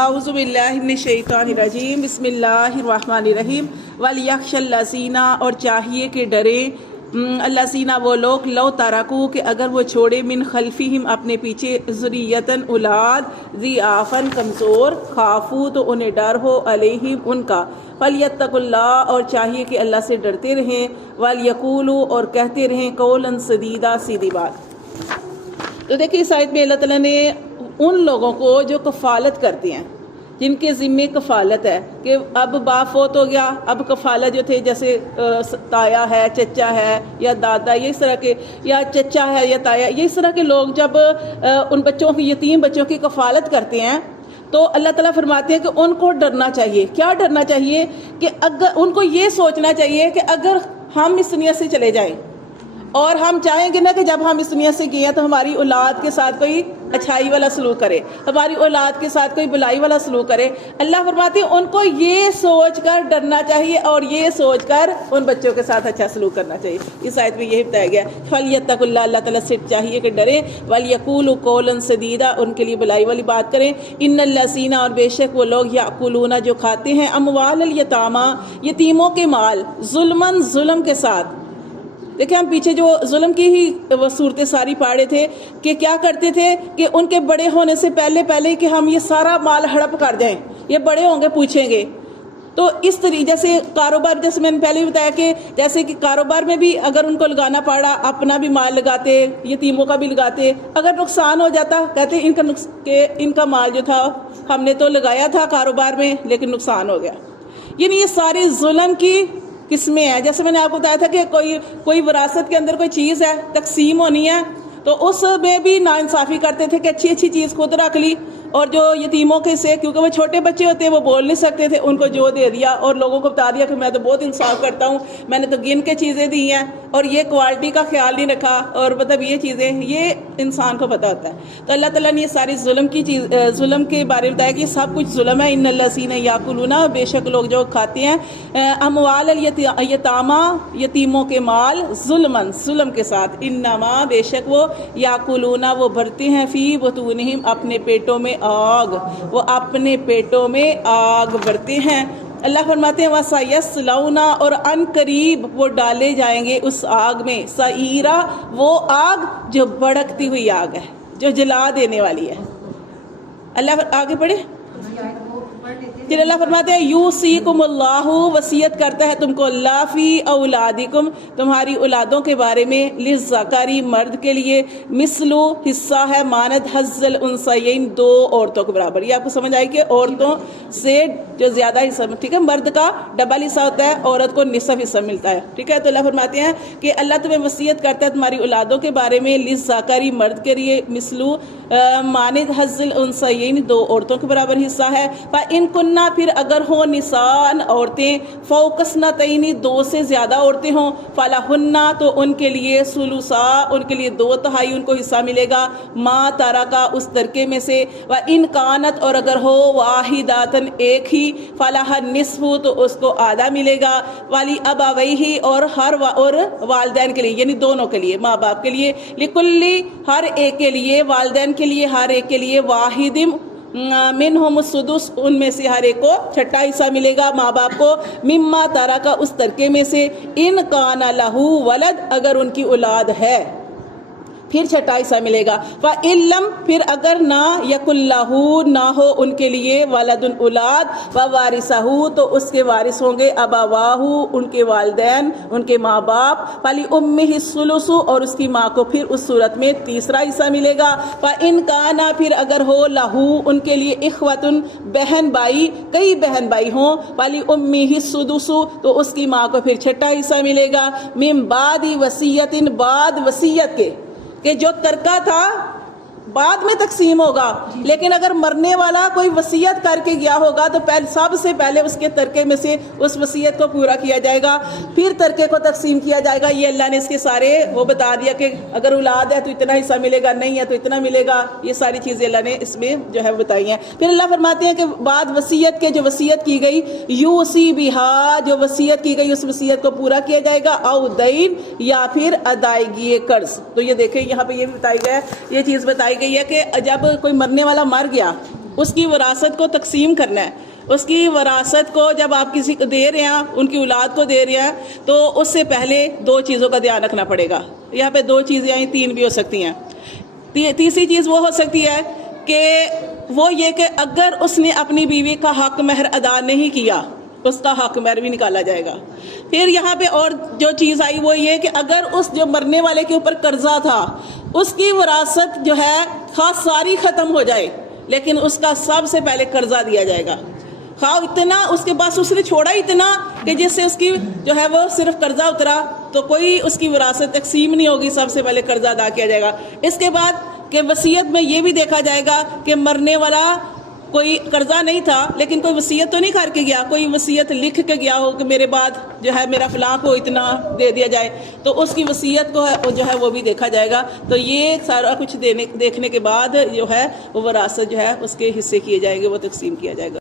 اعوذ باللہ من الشیطان الرجیم بسم اللہ الرحمن الرحیم وَلْيَخْشَ الَّذِينَ اور چاہیے کہ ڈریں الَّذِينَ وہ لوگ لو ترکوا کہ اگر وہ چھوڑے من خلفہم اپنے پیچھے ذریۃً اولاد ضعافاً کمزور خافوا تو انہیں ڈر ہو علیہم ان کا فَلْيَتَّقُوا اللَّهَ اور چاہیے کہ اللہ سے ڈرتے رہیں وَلْيَقُولُوا اور کہتے رہیں قولاً سدیدا سیدھی بات۔ تو دیکھیں اس آیت میں اللہ تعالیٰ نے ان لوگوں کو جو کفالت کرتے ہیں جن کے ذمے کفالت ہے کہ اب باپ فوت ہو گیا، اب کفالت جو تھے جیسے تایا ہے، چچا ہے یا دادا، یہ اس طرح کے، یا چچا ہے یا تایا، یہ اس طرح کے لوگ جب ان بچوں کی، یتیم بچوں کی کفالت کرتے ہیں تو اللہ تعالیٰ فرماتے ہیں کہ ان کو ڈرنا چاہیے۔ کیا ڈرنا چاہیے؟ کہ اگر ان کو یہ سوچنا چاہیے کہ اگر ہم اس دنیا سے چلے جائیں اور ہم چاہیں گے نا کہ جب ہم اس دنیا سے گئے ہیں تو ہماری اولاد کے ساتھ کوئی اچھائی والا سلوک کرے، ہماری اولاد کے ساتھ کوئی بلائی والا سلوک کرے، اللہ فرماتے ہیں ان کو یہ سوچ کر ڈرنا چاہیے اور یہ سوچ کر ان بچوں کے ساتھ اچھا سلوک کرنا چاہیے۔ اس آیت میں یہی بتایا گیا فَلْيَتَّقُوا اللَّهَ، اللہ تعالیٰ سے چاہیے کہ ڈریں، وَلْيَقُولُوا قَوْلًا سَدِيدًا ان کے لیے بلائی والی بات کریں، إِنَّ الَّذِينَ اور بے شک وہ لوگ يَأْكُلُونَ جو کھاتے ہیں اموال الیتامی یتیموں کے مال ظلماً ظلم کے ساتھ۔ دیکھیں ہم پیچھے جو ظلم کی ہی صورتیں ساری پاڑے تھے کہ کیا کرتے تھے کہ ان کے بڑے ہونے سے پہلے کہ ہم یہ سارا مال ہڑپ کر دیں، یہ بڑے ہوں گے پوچھیں گے۔ تو اس طریقے جیسے کاروبار، جیسے میں نے پہلے بھی بتایا کہ جیسے کہ کاروبار میں بھی اگر ان کو لگانا پڑا، اپنا بھی مال لگاتے، یتیموں کا بھی لگاتے، اگر نقصان ہو جاتا کہتے ان کا مال جو تھا ہم نے تو لگایا تھا کاروبار میں لیکن نقصان ہو گیا۔ یعنی یہ ساری ظلم کی قسمیں ہیں۔ جیسے میں نے آپ کو بتایا تھا کہ کوئی وراثت کے اندر کوئی چیز ہے، تقسیم ہونی ہے، تو اس میں بھی ناانصافی کرتے تھے کہ اچھی چیز خود رکھ لی اور جو یتیموں کے سے، کیونکہ وہ چھوٹے بچے ہوتے ہیں وہ بول نہیں سکتے تھے، ان کو جو دے دیا اور لوگوں کو بتا دیا کہ میں تو بہت انصاف کرتا ہوں، میں نے تو گن کے چیزیں دی ہیں اور یہ کوالٹی کا خیال نہیں رکھا، اور مطلب یہ چیزیں، یہ انسان کو پتہ ہوتا ہے۔ تو اللہ تعالیٰ نے یہ ساری ظلم کے بارے میں بتایا کہ یہ سب کچھ ظلم ہے۔ ان الذین یاکلون، بے شک لوگ جو کھاتے ہیں اموال الیتامی یتیموں کے مال ظلماً ظلم کے ساتھ، انما بے شک وہ یاکلون وہ بھرتے ہیں فی بطونہم اپنے پیٹوں میں آگ، وہ اپنے پیٹوں میں آگ بھرتے ہیں۔ اللہ فرماتے ہیں وَسَيَصْلَوْنَ اور ان قریب وہ ڈالے جائیں گے اس آگ میں، سعیرا وہ آگ جو بھڑکتی ہوئی آگ ہے، جو جلا دینے والی ہے۔ اللہ آگے پڑھے، پھر اللہ فرماتے ہیں یوصیکم اللہ، وصیت کرتا ہے تم کو اللہ فی اولادکم تمہاری اولادوں کے بارے میں، للذکری مرد کے لیے، مثلو حصہ ہے، مانند حظ الانثیین دو عورتوں کے برابر۔ یہ آپ کو سمجھ آئی کہ عورتوں سے جو زیادہ حصہ، ٹھیک ہے، مرد کا ڈبل حصہ ہوتا ہے، عورت کو نصف حصہ ملتا ہے، ٹھیک ہے۔ تو اللہ فرماتے ہیں کہ اللہ تمہیں وصیت کرتا ہے تمہاری اولادوں کے بارے میں، للذکری مرد کے لیے، مثلو مانند حظ الانثیین دو عورتوں کے برابر حصہ ہے۔ فَإِن كُنَّا پھر اگر ہوں نساء عورتیں، فوق اثنتین دو سے زیادہ عورتیں ہوں، فَلَهُنَّ تو ان کے لیے ثلثا ان کے لیے دو تہائی ان کو حصہ ملے گا، ما ترکا اس ترکے میں سے، وَإِن كَانَتْ اور اگر ہو واحدۃ ایک ہی، فَلَهَا النِّصْفُ تو اس کو آدھا ملے گا، وَلِأَبَوَيْهِ اور والدین کے لیے، یعنی دونوں کے لیے، ماں باپ کے لیے، لِكُلِّ ہر ایک کے لیے، والدین کے لیے ہر ایک کے لیے، واحد منہم السدس ان میں سے ہر ایک کو چھٹا حصہ ملے گا ماں باپ کو، مما ترکا اس ترکے میں سے، ان کان لہ ولد اگر ان کی اولاد ہے پھر چھٹا حصہ ملے گا، فَإِن لَّمْ پھر اگر نہ یکن لہ نہ ہو ان کے لیے ولد اولاد، وَوَارِثَهُ تو اس کے وارث ہوں گے ابواہ ان کے والدین ان کے ماں باپ، فَلِأُمِّهِ الثُّلُثُ اور اس کی ماں کو پھر اس صورت میں تیسرا حصہ ملے گا، فَإِن كَانَ پھر اگر ہو لہ ان کے لیے اخوۃ بہن بھائی، کئی بہن بھائی ہوں، فَلِأُمِّهِ السُّدُسُ تو اس کی ماں کو پھر چھٹا حصہ ملے گا، من بعد وصیت بعد وصیت کے، کہ جو ترکہ تھا بعد میں تقسیم ہوگا، لیکن اگر مرنے والا کوئی وصیت کر کے گیا ہوگا تو سب سے پہلے اس کے ترکے میں سے اس وصیت کو پورا کیا جائے گا، پھر ترکے کو تقسیم کیا جائے گا۔ یہ اللہ نے اس کے سارے وہ بتا دیا کہ اگر اولاد ہے تو اتنا حصہ ملے گا، نہیں ہے تو اتنا ملے گا، یہ ساری چیزیں اللہ نے اس میں جو ہے بتائی ہیں۔ پھر اللہ فرماتے ہیں کہ بعد وصیت کے جو وصیت کی گئی، یوصی بہا جو وصیت کی گئی اس وصیت کو پورا کیا جائے گا، او دین یا پھر ادائیگی قرض۔ تو یہ دیکھیں یہاں پہ یہ بھی بتائی گیا ہے، یہ چیز بتائی گئی ہے کہ جب کوئی مرنے والا مر گیا اس کی وراثت کو تقسیم کرنا ہے. اس کی وراثت کو جب آپ کسی کو دے رہے ہیں، ان کی اولاد کو دے رہے ہیں، تو اس سے پہلے دو چیزوں کا دھیان رکھنا پڑے گا. یہاں پہ دو چیزیں آئیں، تین بھی ہو سکتی ہیں. تیسری چیز وہ ہو سکتی ہے کہ وہ یہ کہ اگر اس نے اپنی بیوی کا حق مہر ادا نہیں کیا، اس کا حق مہر بھی نکالا جائے گا. پھر یہاں پہ اور جو چیز آئی وہ یہ کہ اگر اس جو مرنے والے کے اوپر قرضہ تھا، اس کی وراثت جو ہے خاص ساری ختم ہو جائے، لیکن اس کا سب سے پہلے قرضہ دیا جائے گا. خواہ اتنا اس کے پاس اس نے چھوڑا اتنا کہ جس سے اس کی جو ہے وہ صرف قرضہ اترا، تو کوئی اس کی وراثت تقسیم نہیں ہوگی، سب سے پہلے قرضہ ادا کیا جائے گا. اس کے بعد کہ وصیت میں یہ بھی دیکھا جائے گا کہ مرنے والا کوئی قرضہ نہیں تھا لیکن کوئی وصیت تو نہیں کر کے گیا، کوئی وصیت لکھ کے گیا ہو کہ میرے بعد جو ہے میرا فلاں کو اتنا دے دیا جائے، تو اس کی وصیت کو جو ہے وہ بھی دیکھا جائے گا. تو یہ سارا کچھ دیکھنے کے بعد جو ہے وہ وراثت جو ہے اس کے حصے کیے جائیں گے، وہ تقسیم کیا جائے گا.